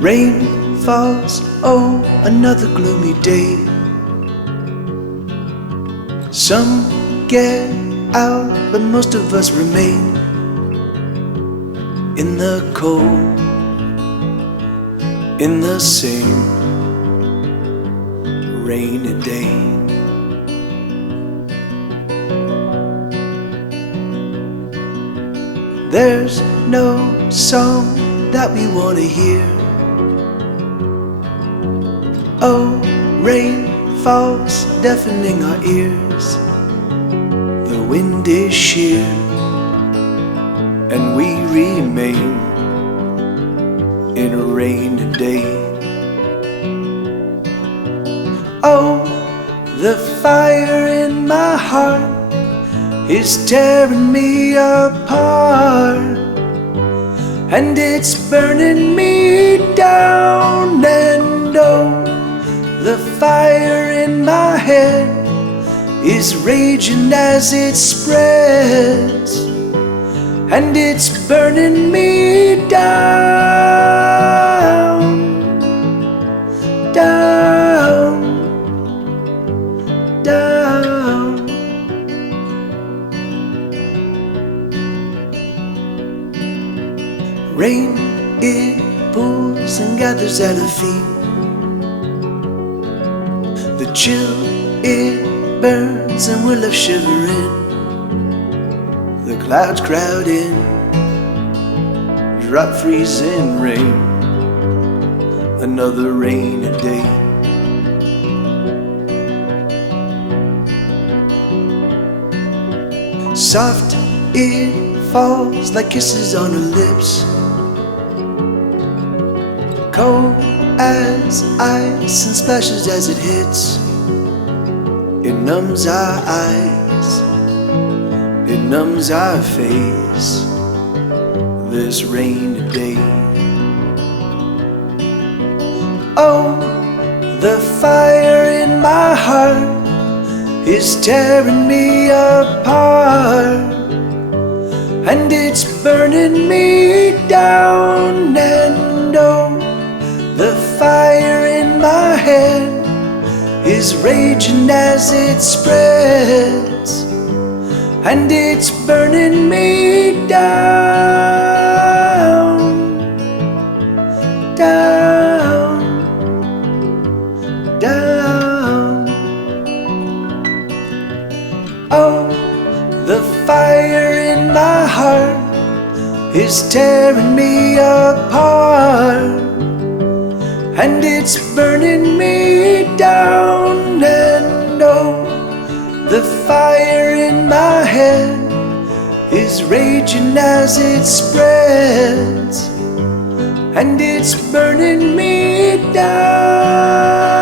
Rain falls, oh, another gloomy day. Some get out, but most of us remain in the cold, in the same rainy day. There's no song that we want to hear. Oh, rain falls, deafening our ears. The wind is sheer, and we remain in a rainy day. Oh, the fire in my heart is tearing me apart, and it's burning me down. And oh, the fire in my head is raging as it spreads, and it's burning me down, down, down. Rain, it pools and gathers at our feet. The chill, it burns and we're left shivering. The clouds crowd in, drop freezing rain, another rainy day. Soft, it falls like kisses on her lips. Cold as ice and splashes as it hits. It numbs our eyes, it numbs our face, this rainy day. Oh, the fire in my heart is tearing me apart, and it's burning me down. And oh, the fire in my head is raging as it spreads, and it's burning me down, down, down. Oh, the fire in my heart is tearing me apart, and it's burning me down. And oh, the fire in my head is raging as it spreads, and it's burning me down.